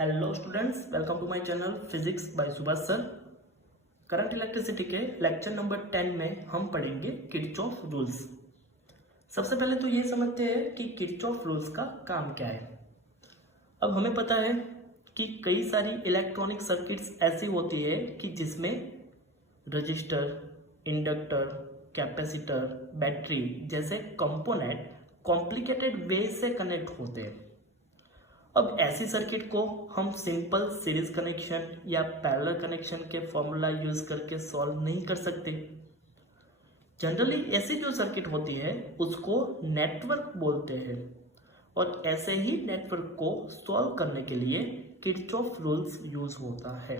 Hello students, welcome to my channel physics by Subhash sir. Current electricity के lecture number 10 में हम पढ़ेंगे Kirchhoff rules. सबसे पहले तो ये समझते हैं कि किरचॉफ रूल्स का काम क्या है। अब हमें पता है कि कई सारी इलेक्ट्रॉनिक सर्किट्स ऐसी होती है कि जिसमें रजिस्टर, इंडक्टर, कैपेसिटर, बैटरी जैसे कंपोनेंट कॉम्प्लिकेटेड वे से कनेक्ट होते हैं। अब ऐसी सर्किट को हम सिंपल सीरीज कनेक्शन या पैरेलल कनेक्शन के फॉर्मूला यूज करके सॉल्व नहीं कर सकते। जनरली ऐसी जो सर्किट होती है उसको नेटवर्क बोलते हैं और ऐसे ही नेटवर्क को सॉल्व करने के लिए किरचॉफ रूल्स यूज होता है।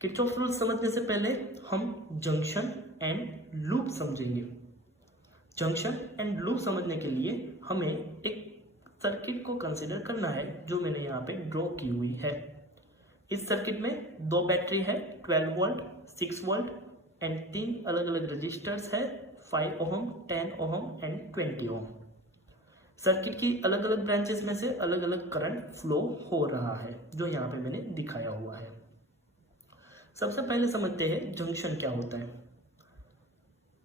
किरचॉफ रूल्स समझने से पहले हम जंक्शन एंड लूप समझेंगे। जंक्शन एंड लूप समझने के लिए हमें एक सर्किट को कंसीडर करना है जो मैंने यहाँ पे ड्रॉ की हुई है। इस सर्किट में दो बैटरी है, 12 वोल्ट, 6 वोल्ट एंड 3 अलग अलग रजिस्टर्स है, 5 ohm, 10 ohm and 20 ohm. Circuit की अलग अलग ब्रांचेस में से अलग अलग करंट फ्लो हो रहा है जो यहाँ पे मैंने दिखाया हुआ है। सबसे पहले समझते हैं जंक्शन क्या होता है।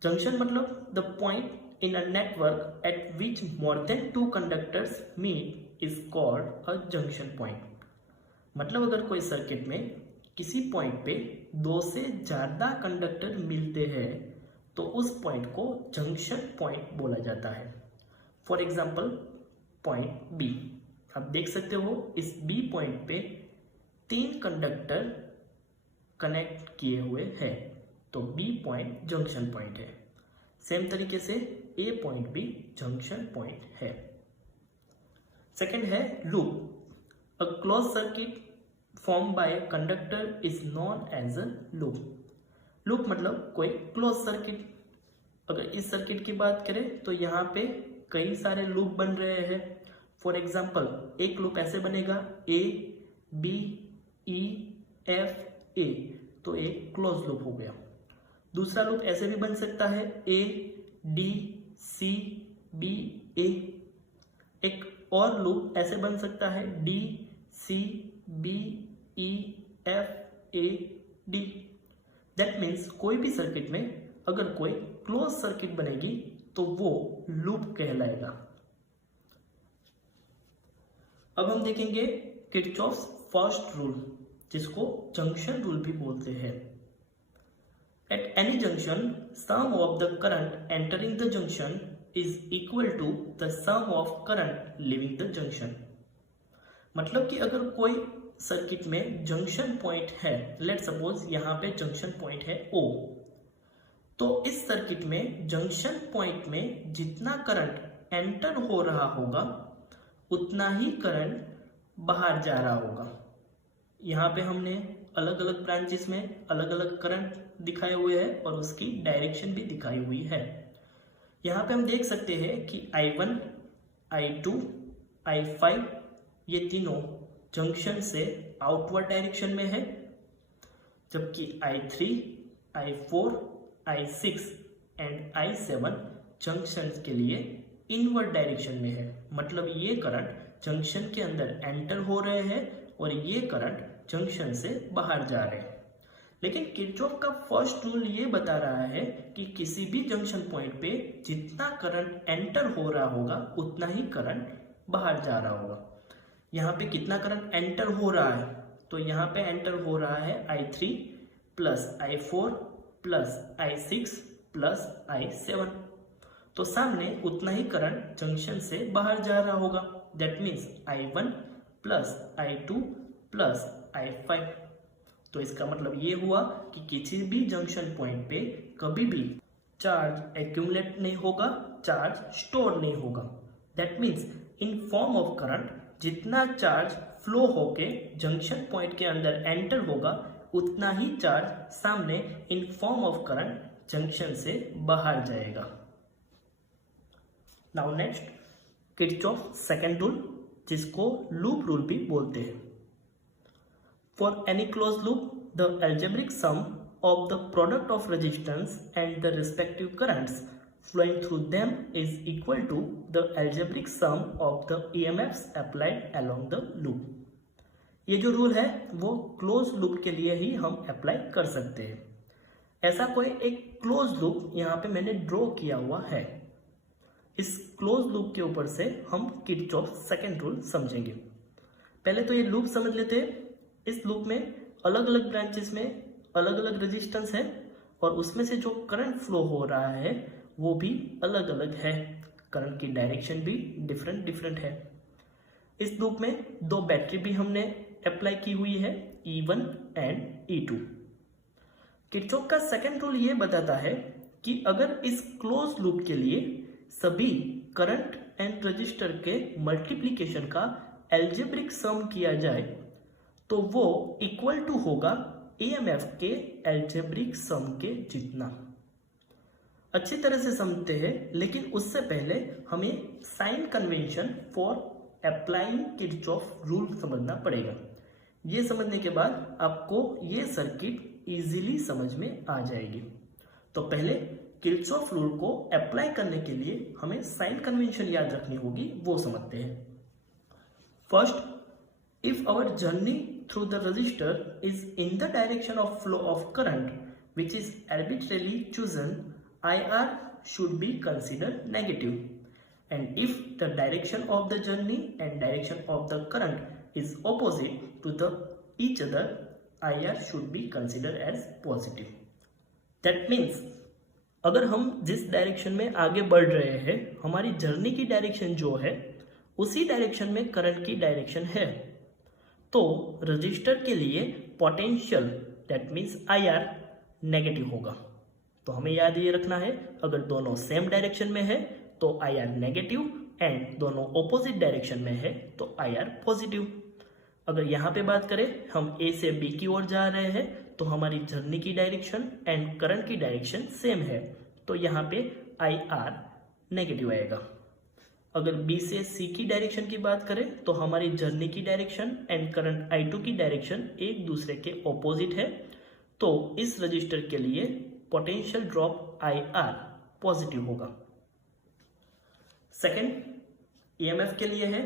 जंक्शन मतलब the point in a network at which more than two conductors meet is called a junction point। मतलब अगर कोई सर्किट में किसी पॉइंट पे दो से ज्यादा कंडक्टर मिलते हैं तो उस पॉइंट को जंक्शन पॉइंट बोला जाता है। फॉर एग्जाम्पल पॉइंट बी, आप देख सकते हो इस बी पॉइंट पे 3 कंडक्टर कनेक्ट किए हुए हैं तो बी पॉइंट जंक्शन पॉइंट है। सेम तरीके से ए पॉइंट भी जंक्शन पॉइंट है। सेकंड है loop. A close circuit form by a conductor is known as a loop. Loop मतलब कोई क्लोज सर्किट। अगर इस सर्किट की बात करें तो यहाँ पे कई सारे लूप बन रहे हैं। फॉर एग्जाम्पल एक लूप ऐसे बनेगा ए बी ई एफ ए, तो एक क्लोज लूप हो गया। दूसरा लूप ऐसे भी बन सकता है ए डी सी बी ए। एक और लूप ऐसे बन सकता है D C B E F A D. That means कोई भी सर्किट में अगर कोई क्लोज सर्किट बनेगी तो वो लूप कहलाएगा। अब हम देखेंगे किरचॉफ्स फर्स्ट रूल जिसको जंक्शन रूल भी बोलते हैं। At any junction, sum of the current entering the junction is equal to the sum of current leaving the junction। मतलब कि अगर कोई सर्किट में जंक्शन पॉइंट है, लेट सपोज यहाँ पे जंक्शन पॉइंट है O, तो इस सर्किट में जंक्शन पॉइंट में जितना करंट एंटर हो रहा होगा उतना ही करंट बाहर जा रहा होगा। यहाँ पे हमने अलग अलग ब्रांचेस में अलग अलग करंट दिखाए हुए हैं और उसकी डायरेक्शन भी दिखाई हुई है। यहाँ पे हम देख सकते हैं कि I1, I2, I5 ये तीनों जंक्शन से आउटवर्ड डायरेक्शन में है, जबकि I3, I4, I6 and I7 junction के लिए इनवर्ड डायरेक्शन में है। मतलब ये करंट जंक्शन के अंदर एंटर हो रहे हैं और ये करंट जंक्शन से बाहर जा रहे हैं। लेकिन किरचॉफ का फर्स्ट रूल ये बता रहा है कि किसी भी जंक्शन पॉइंट पे जितना करंट एंटर हो रहा होगा उतना ही करंट बाहर जा रहा होगा। यहाँ पे कितना करंट एंटर हो रहा है, तो यहाँ पे एंटर हो रहा है I3 plus I4 plus I6 plus I7, तो सामने उतना ही करंट जंक्शन से बाहर जा रहा होगा। That means I1 plus I2 plus I5। तो इसका मतलब ये हुआ कि किसी भी जंक्शन पॉइंट पे कभी भी चार्ज एक्यूमुलेट नहीं होगा, चार्ज स्टोर नहीं होगा। That means in form of current जितना चार्ज फ्लो होके जंक्शन पॉइंट के अंदर एंटर होगा उतना ही चार्ज सामने in form of current junction से बाहर जाएगा। Now next Kirchhoff second rule जिसको लूप रूल भी बोलते हैं। For any closed loop, the algebraic sum of the product of resistance and the respective currents flowing through them is equal to the algebraic sum of the EMFs applied along the loop। ये जो rule है वो close loop के लिए ही हम apply कर सकते हैं। ऐसा कोई एक क्लोज लूप यहाँ पे मैंने ड्रॉ किया हुआ है। इस क्लोज लूप के ऊपर से हम किरचॉफ सेकंड रूल समझेंगे। पहले तो ये लूप समझ लेते हैं। इस लूप में अलग अलग ब्रांचेस में अलग अलग रेजिस्टेंस है और उसमें से जो करंट फ्लो हो रहा है वो भी अलग अलग है। करंट की डायरेक्शन भी डिफरेंट डिफरेंट है। इस लूप में दो बैटरी भी हमने अप्लाई की हुई है, E1 एंड E2। किरचॉफ का सेकंड रूल ये बताता है कि अगर इस क्लोज लूप के लिए सभी करंट एंड रजिस्टर के मल्टीप्लिकेशन का एल्जेब्रिक सम किया जाए तो वो इक्वल टू होगा EMF के एल्जेब्रिक सम के जितना। अच्छी तरह से समझते हैं, लेकिन उससे पहले हमें sign convention for applying Kirchhoff rule समझना पड़ेगा। ये समझने के बाद आपको ये सर्किट इजीली समझ में आ जाएगी। तो पहले किरचॉफ रूल को अप्लाई करने के लिए हमें साइन कन्वेंशन याद रखनी होगी, वो समझते हैं। First, if our journey through the resistor is in the direction of flow of current which is arbitrarily chosen, IR should be considered negative, and if the direction of the journey and direction of the current is opposite to each other, IR should be considered as positive. That means अगर हम जिस direction में आगे बढ़ रहे हैं, हमारी journey की डायरेक्शन जो है उसी डायरेक्शन में करंट की डायरेक्शन है, तो रजिस्टर के लिए potential that means IR negative होगा। तो हमें याद ये रखना है, अगर दोनों सेम डायरेक्शन में है तो IR नेगेटिव एंड दोनों ऑपोजिट डायरेक्शन में है तो IR पॉजिटिव। अगर यहाँ पे बात करें, हम A से B की ओर जा रहे हैं तो हमारी जर्नी की डायरेक्शन एंड करंट की डायरेक्शन सेम है, तो यहाँ पे IR नेगेटिव आएगा। अगर B से C की डायरेक्शन की बात करें तो हमारी जर्नी की डायरेक्शन एंड करंट I2 की डायरेक्शन एक दूसरे के ऑपोजिट है, तो इस रजिस्टर के लिए पोटेंशियल ड्रॉप IR पॉजिटिव होगा। सेकंड, EMF के लिए है,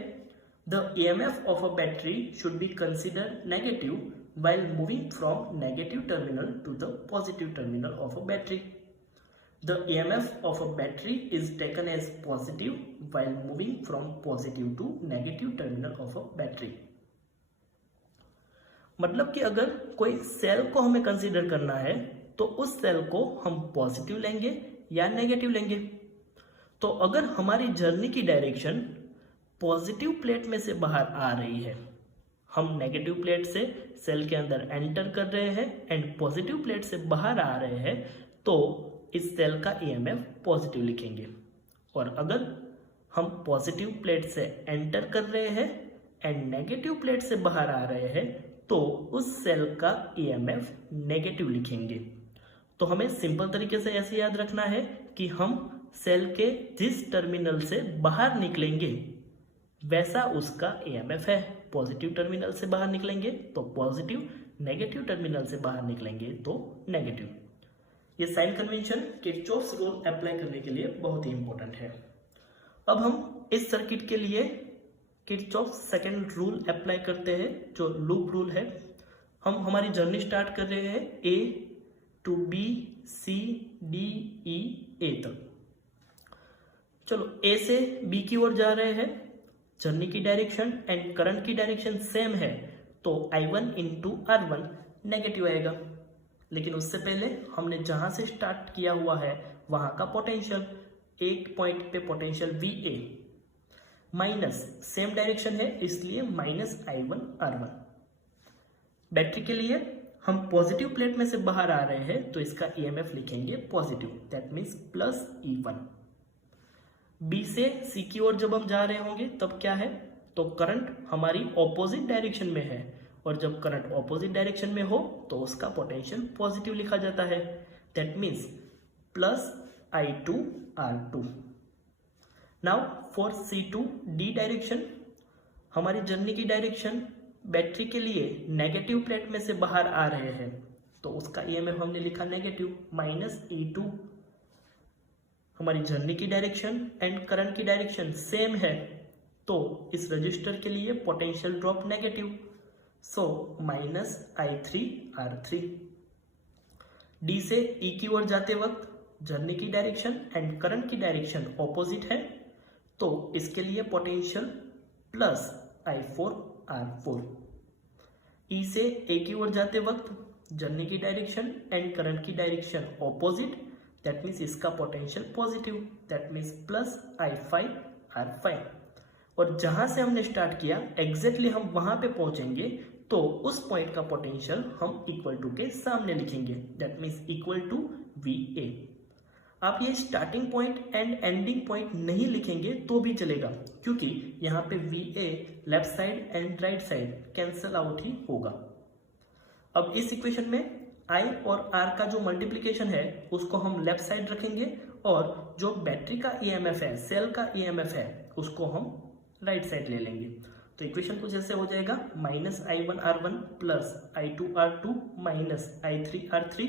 the EMF of a battery should be considered negative while moving from negative terminal to the positive terminal of a battery. The EMF of a battery is taken as positive while moving from positive to negative terminal of a battery. मतलब कि अगर कोई cell को हमें consider करना है तो उस सेल को हम पॉजिटिव लेंगे या नेगेटिव लेंगे। तो अगर हमारी जर्नी की डायरेक्शन पॉजिटिव प्लेट में से बाहर आ रही है, हम नेगेटिव प्लेट से सेल के अंदर एंटर कर रहे हैं एंड पॉजिटिव प्लेट से बाहर आ रहे हैं, तो इस सेल का EMF पॉजिटिव लिखेंगे। और अगर हम पॉजिटिव प्लेट से एंटर कर रहे हैं एंड नेगेटिव प्लेट से बाहर आ रहे हैं तो उस सेल का EMF नेगेटिव लिखेंगे। तो हमें सिंपल तरीके से ऐसे याद रखना है कि हम सेल के जिस टर्मिनल से बाहर निकलेंगे वैसा उसका EMF है। पॉजिटिव टर्मिनल से बाहर निकलेंगे तो पॉजिटिव, नेगेटिव टर्मिनल से बाहर निकलेंगे तो नेगेटिव। ये sign convention Kirchhoff's rule apply करने के लिए बहुत ही इंपॉर्टेंट है। अब हम इस सर्किट के लिए किरचॉफ्स सेकंड रूल अप्लाई करते हैं, जो लूप रूल है। हम हमारी जर्नी स्टार्ट कर रहे हैं A to B C D E A तक। चलो A से B की ओर जा रहे हैं, जर्नी की डायरेक्शन एंड करंट की डायरेक्शन सेम है, तो I1 इंटू R1 नेगेटिव आएगा। लेकिन उससे पहले हमने जहां से स्टार्ट किया हुआ है वहां का पोटेंशियल, एक पॉइंट पे potential VA minus same direction है इसलिए माइनस I1 R1। बैटरी के लिए हम पॉजिटिव प्लेट में से बाहर आ रहे हैं तो इसका EMF लिखेंगे positive, that means plus E1। B से C की ओर जब हम जा रहे होंगे तब क्या है, तो करंट हमारी ऑपोजिट डायरेक्शन में है और जब करंट ऑपोजिट डायरेक्शन में हो तो उसका पोटेंशियल पॉजिटिव लिखा जाता है, that means plus I2 R2। Now for C to D direction, हमारी जर्नी की डायरेक्शन बैटरी के लिए नेगेटिव प्लेट में से बाहर आ रहे हैं तो उसका EMF हमने लिखा नेगेटिव माइनस E2। हमारी जर्नी की डायरेक्शन एंड करंट की डायरेक्शन सेम है तो इस रजिस्टर के लिए potential drop negative, so minus I3R3। D से ई की ओर जाते वक्त जर्नी की डायरेक्शन एंड करंट की डायरेक्शन ऑपोजिट है, तो इसके लिए पोटेंशियल प्लस I4R4। ई से ए की ओर जाते वक्त जर्नी की डायरेक्शन एंड करंट की डायरेक्शन ऑपोजिट, दैट मीन्स इसका potential positive, that means plus I5R5। और जहां से हमने स्टार्ट किया एग्जैक्टली हम वहां पे पहुंचेंगे, तो उस पॉइंट का पोटेंशियल हम इक्वल टू के सामने लिखेंगे, that means equal to VA। आप ये starting point and ending point नहीं लिखेंगे तो भी चलेगा, क्योंकि यहाँ पे VA left side and right side cancel out ही होगा। अब इस इक्वेशन में I और R का जो मल्टीप्लीकेशन है उसको हम लेफ्ट साइड रखेंगे, और जो बैटरी का EMF है, सेल का EMF है, उसको हम राइट साइड ले लेंगे। तो इक्वेशन कुछ ऐसे हो जाएगा, minus I1R1 plus I2R2 minus I3R3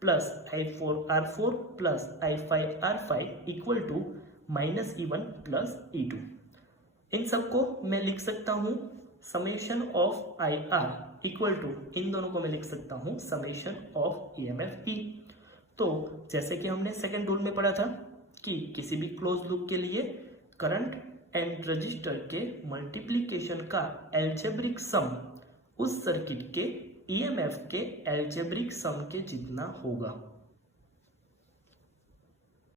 plus I4R4 plus I5R5 equal to minus E1 plus E2। इन सबको मैं लिख सकता हूँ summation of IR equal to, इन दोनों को मैं लिख सकता हूँ समेशन ऑफ EMF E। तो जैसे कि हमने सेकेंड रूल में पढ़ा था कि किसी भी क्लोज लूप के लिए करंट एंड रजिस्टर के मल्टीप्लिकेशन का एल्जेब्रिक सम उस सर्किट के EMF के एल्जेब्रिक सम के जितना होगा।